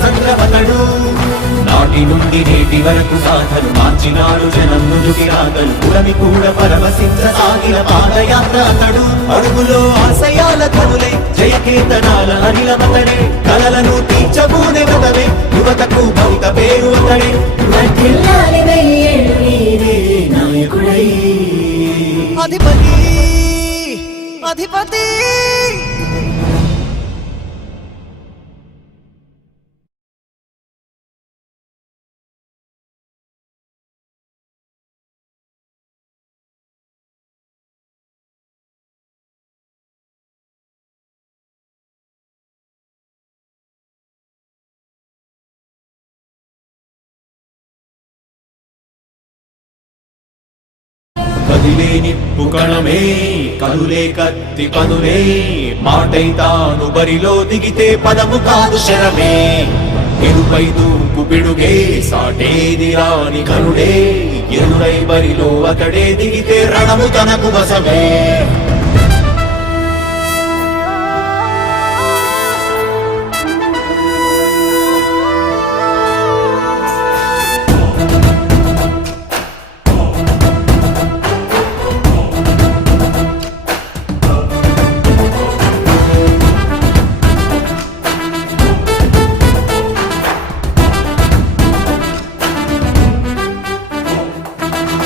సంద్రవతడు నాటి నుండి నేటి వరకు గాథలు మార్చినాడు జనం నుదుటి రాగలు పురమి కూడా పరవశించసాగిన పాదయాత్ర అతడు అడుగులో ఆశయాల కనులే జయకేతనాల అనిలమతడే కలలను తీర్చబూనే వదవే యువతకు భవిత పేరు అతడే నాయకుడై అధిపతి అధిపతి కదిలే నిప్పు కణమే కనులే కత్తి పదులే మాటై తాను బరిలో దిగితే పదము కాదు శరమే ఎరుపై దూకు పిడుగే సాటేది రాని కనుడే ఎదురై బరిలో అతడే దిగితే రణము తనకు వశమే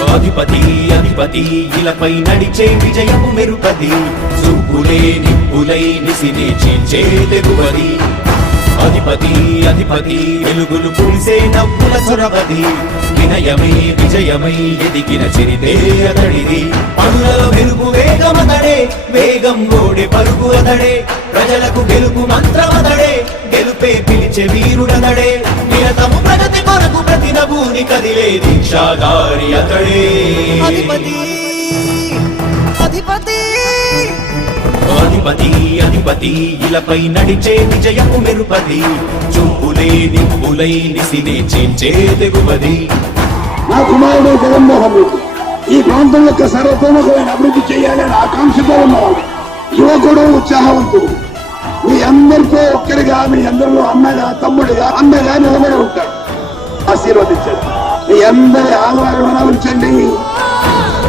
అధిపతి అధిపతి ఇలపై నడిచే విజయము మెరుపది చూపులే నిప్పులై నిసినే చీల్చే తెగువది అధిపతి అధిపతి వెలుగులు పులిసే నవ్వుల చొరవది వినయమై విజయమై ఎదిగిన చిరితే అతడిది పనులలో వెలుగు వేగమతడే వేగం ఓడే పరుగు అతడే ప్రజలకు గెలుపు మంత్రమతడే గెలుపే పిలిచే వీరుడతడే నిరతము ప్రగతి కొరకు ప్రతి నభూని కదిలే దీక్షాగారి అతడే అధిపతి అధిపతి అధిపతి అధిపతి ఇలపై నడిచే విజయము మెరుపది చూపులే నిప్పులై నిసినే చీల్చే తెగువది నా కుమారుడు జగన్మోహన్ రెడ్డి ఈ ప్రాంతం యొక్క సర్వతోముఖమైన అభివృద్ధి చేయాలని ఆకాంక్షతో ఉన్నవాడు యువకుడు ఉత్సాహవంతుడు మీ అందరితో ఒక్కరిగా మీ అందరిలో అన్నగా తమ్ముడిగా అన్నగా నిలబడి ఉంటాడు ఆశీర్వదించండి మీ అందరి ఆదరణ ఉంచండి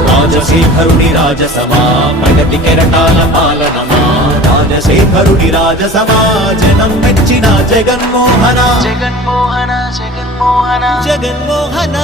రాజశేఖరుడి రాజసమా ప్రగతి కెరటాల పాలనమా రాజశేఖరుడి రాజసమా జనం మెచ్చిన జగన్మోహన జగన్మోహన జగన్మోహన జగన్మోహన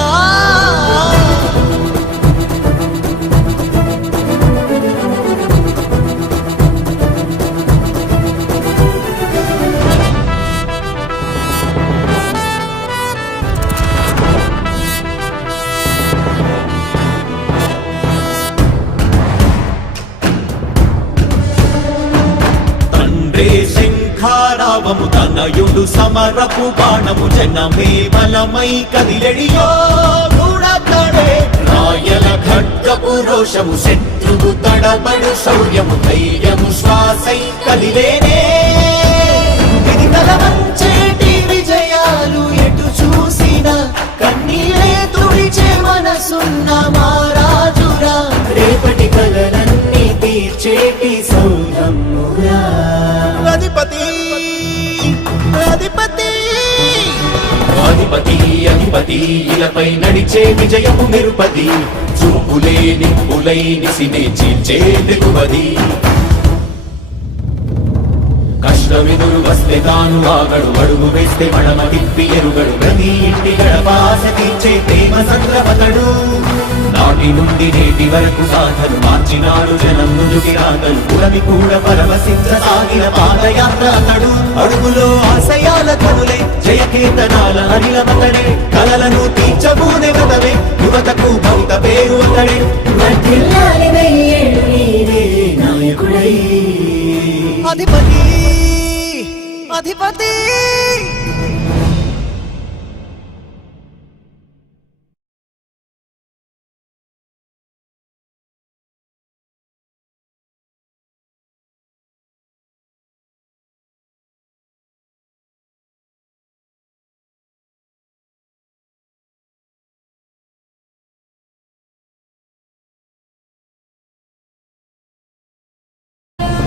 శంఖారావము తనయుడు సమరపు బాణము జనమే బలమై కదిలెడియో గూడతడే రాయల ఖడ్గపు రోషము శత్రువు తడబడు శౌర్యము ధైర్యము శ్వాసై కదిలేనే ఇది కలవంచేటి విజయాలు ఎటు చూసిన కన్నీరే తుడిచే మనసున్న మారాజురా రేపటి కలలన్నీ తీర్చేటి సౌధమురా అధిపతి అధిపతి అధిపతి అధిపతి ఇలపై నడిచే విజయము మెరుపది చూపులే నిప్పులై నిసినే చీల్చే తెగువది కష్టమెదురు వస్తే తాను ఆగడు అడుగు వేస్తే మడమ తిప్పి ఎరుగడు ప్రతి ఇంటి గడపాస తీర్చే ప్రేమ సంద్రవతడు నాటి నుండి నేటి వరకు గాథలు మార్చినాడు జనం నుదుటి రాగలు పురమి కూడా పరవశించసాగిన పాదయాత్ర అతడు అడుగులో ఆశయాల కనులే జయకేతనాల అనిలమతడే కలలను తీర్చబూనే వదవే యువతకు భవిత పేరు అతడే నాయకుడై అధిపతి అధిపతి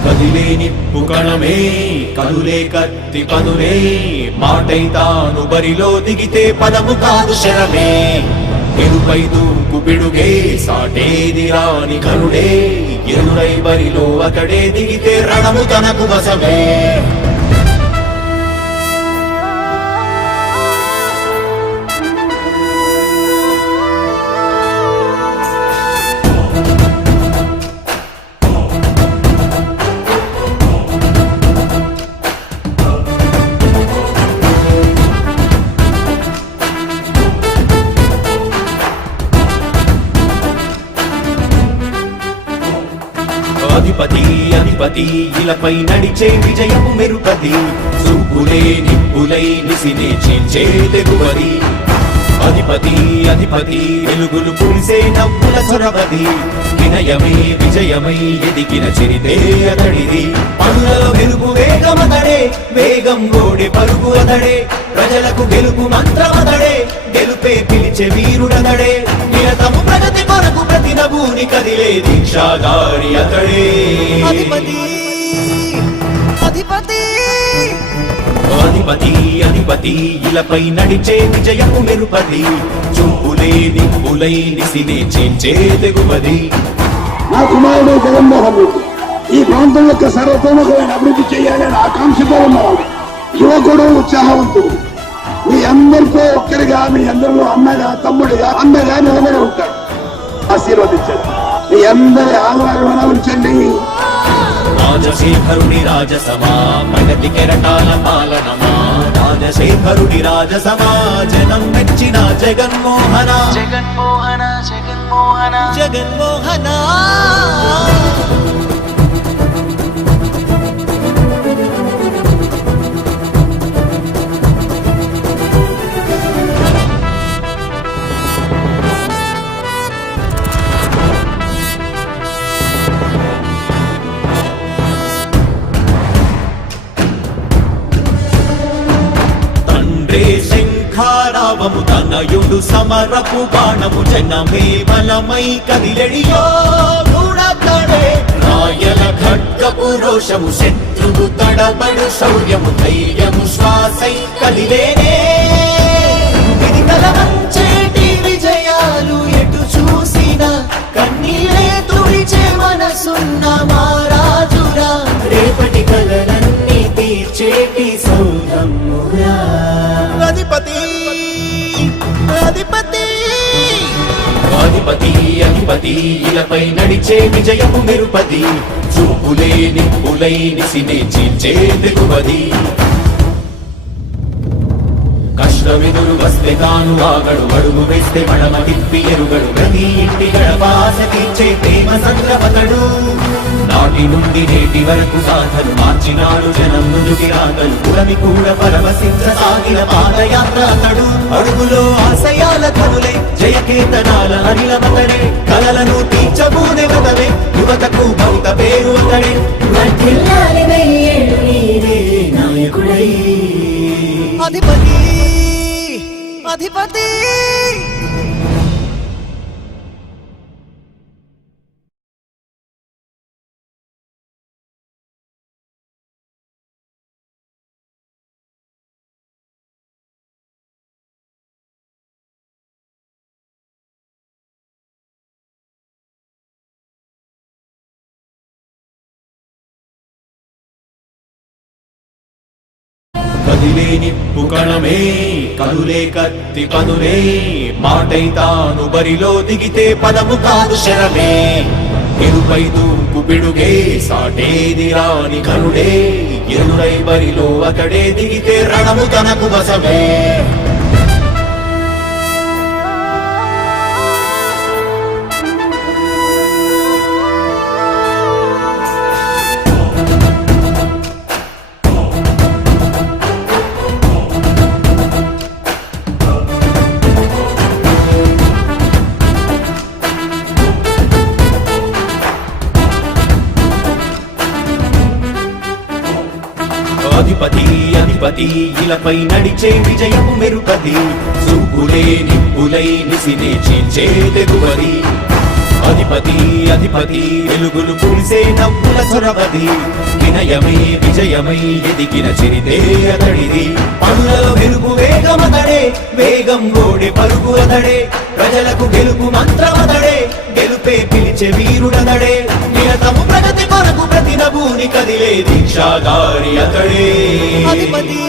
కదిలే నిప్పు కణమే కనులే కత్తి పదులే మాటై తాను బరిలో దిగితే పదము కాదు శరమే ఎరుపై దూకు పిడుగే సాటేది రాని కరుడే ఎరుడై బరిలో అతడే దిగితే రణము తనకు వశమే అధిపతి అధిపతి ఇలపై నడిచే విజయము మెరుపది చూపులే నిప్పులై నిసినే చీల్చే తెగువది అధిపతి అధిపతి వెలుగులు పులిసే నవ్వుల చొరవది వినయమై విజయమై ఎదిగిన చిరితే అతడిది పనులలో వెలుగు వేగమతడే వేగం గోడే పరుగు అతడే ప్రజలకు గెలుపు మంత్రమతడే గెలుపే పిలిచే వీరుడతడే నిరతము ప్రగతి కొరకు ప్రతి నభూని కదిలే దీక్షాధారి అతడే అధిపతి అధిపతి అధిపతి అధిపతి ఇలపై నడిచే విజయము మెరుపది చూపులే నిప్పులై నిసినే చీల్చే తెగువది నా కుమారుడు జగన్మోహన్ రెడ్డి ఈ ప్రాంతం యొక్క సర్వతోముఖమైన అభివృద్ధి చేయాలని ఆకాంక్షతో ఉన్నవాడు యువకుడు ఉత్సాహవంతుడు మీ అందరితో ఒక్కరిగా మీ అందరిలో అన్నగా తమ్ముడిగా అన్నగా నిలబడి ఉంటాడు ఆశీర్వదించండి మీ అందరి ఆదరణ ఉంచండి రాజశేఖరుడి రాజసమా ప్రగతి కెరటాల పాలనమా రాజశేఖరుడి రాజసమా జనం మెచ్చిన జగన్మోహన జగన్మోహన జగన్మోహన జగన్మోహన తండ్రే శంఖారావము తనయుడు సమరపు బాణము జనమే బలమై కదిలెడియో గూడతడే రాయల ఖడ్గపు రోషము శత్రువు తడబడు శౌర్యము ధైర్యము శ్వాసై కదిలేనే ఇది కలవంచేటి విజయాలు ఎటు చూసిన కన్నీరే తుడిచే మనసున్న మారాజురా రేపటి కలలన్నీ తీర్చేటి సౌరమ్మురా అధిపతి అధిపతి అధిపతి అధిపతి ఇలపై నడిచే విజయము మెరుపది చూపులే నిప్పులై నిసినే చీల్చే తెగువది కష్టమెదురు వస్తే తాను ఆగడు అడుగు వేస్తే మడమ తిప్పి ఎరుగడు ప్రతి ఇంటి గడపాస తీర్చే ప్రేమ సంద్రపతడు నాటి నుండి నేటి వరకు సాధలు మార్చినాడు జనం ముందుకి రాగలు పురమి కూడా పరవశించసాగిన పాదయాత్ర అతడు అడుగులో ఆశయాల కనులే జయకేతనాల అనిలమతడే కలలను తీర్చబూనే వదలే యువతకు భౌత పేరు అతడే వర్ధిల్లాలి వెయ్యేళ్ళు నీవే నాయకుడై అధిపతి అధిపతి కదిలే నిప్పు కణమే కనులే కత్తి పదులే మాటై తాను బరిలో దిగితే పదము కాదు శరమే ఎరుపై దూకు పిడుగే సాటేది రాని కరుడే ఎరుడై బరిలో అతడే దిగితే రణము తనకు వశమే అధిపతి అధిపతి ఇలపై నడిచే విజయము మెరుపది చూపులే నిప్పులై నిసినే చీల్చే తెగువది అధిపతి అధిపతి వెలుగులు కురిసే నవ్వుల చొరవది వినయమై విజయమై ఎదిగిన చిరితే అతడిది పనులలో వెలుగు వేగమతడే వేగం గోడే పరుగు అతడే ప్రజలకు గెలుపు మంత్రమతడే గెలుపే పిలిచే వీరుడతడే నిరతము ప్రగతి కొరకు ప్రతి నభూని కదిలే దీక్షాగారి అతడే అధిపతి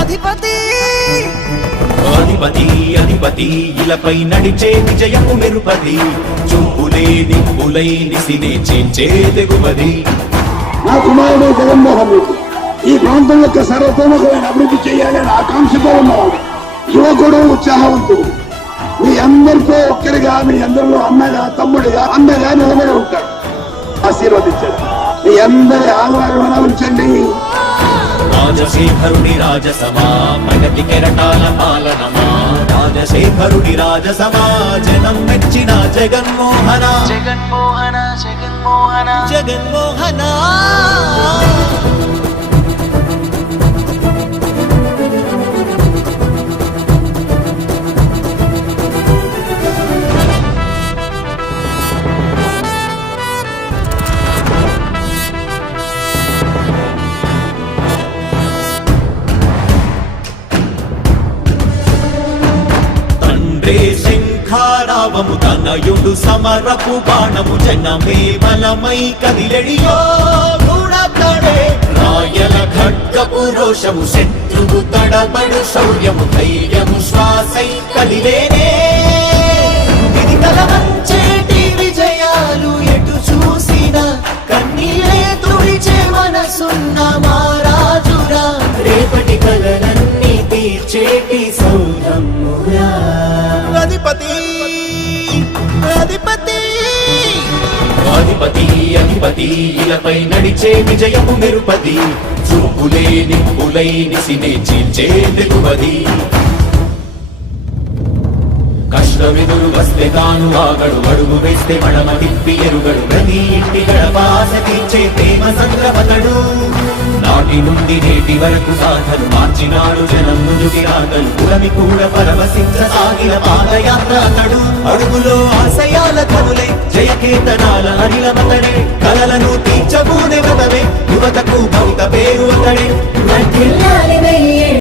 అధిపతి అధిపతి అధిపతి ఇలపై నడిచే విజయము మెరుపది చూపులే నిప్పులై నిసినే చేంచే తెగువది నా కుమారుడు జగన్మోహన్ రెడ్డి ఈ ప్రాంతం యొక్క సర్వతోముఖమైన అభివృద్ధి చేయాలని ఆకాంక్షతో ఉన్నవాడు యువకుడు ఉత్సాహవంతుడు మీ అందరితో ఒక్కరిగా మీ అందరిలో అన్నగా తమ్ముడిగా అందగా నిలబడి ఉంటాడు ఆశీర్వదించండి మీ అందరి ఆదరణ ఉంచండి రాజశేఖరుని రాజసమా ప్రగతి కెరటాల పాలనమా రాజశేఖరుని రాజసమా జనం మెచ్చిన జగన్మోహన జగన్మోహన జగన్మోహన జగన్మోహన శంఖారావము తనయుడు సమరపు బాణము జనమే బలమై కదిలెడియో గూడతడే రాయల ఖడ్గపు రోషము శత్రువు తడబడు శౌర్యము ధైర్యము శ్వాసై కదిలేనే ఇది కలవంచేటి విజయాలు ఎటు చూసినా కన్నీలే తుడిచే మనసున్న మారాజురా రేపటి కలలన్నీ తీర్చేటి సౌరమ్మురా అధిపతి అధిపతి అధిపతి అధిపతి ఇలపై నడిచే విజయము మెరుపది చూపులే నిప్పులై నిసినే చీల్చే తెగువది కష్టమెదురు వస్తే తాను ఆగడు అడుగు వేస్తే మడమ తిప్పి ఎరుగడు ప్రతి ఇంటి గడపాస తీర్చే ప్రేమ సంద్రపతడు నాటి నుండి నేటి వరకు సాధలు మార్చినాడు జనం ముందుకి రాగలు పురమి కూడా పరవశించసాగిన పాదయాత్ర అతడు అడుగులో ఆశయాల కనులే జయకేతనాల అనిలమతడే కలలను తీర్చబూనే వ్రతమే యువతకు భవిత పేరు అతడే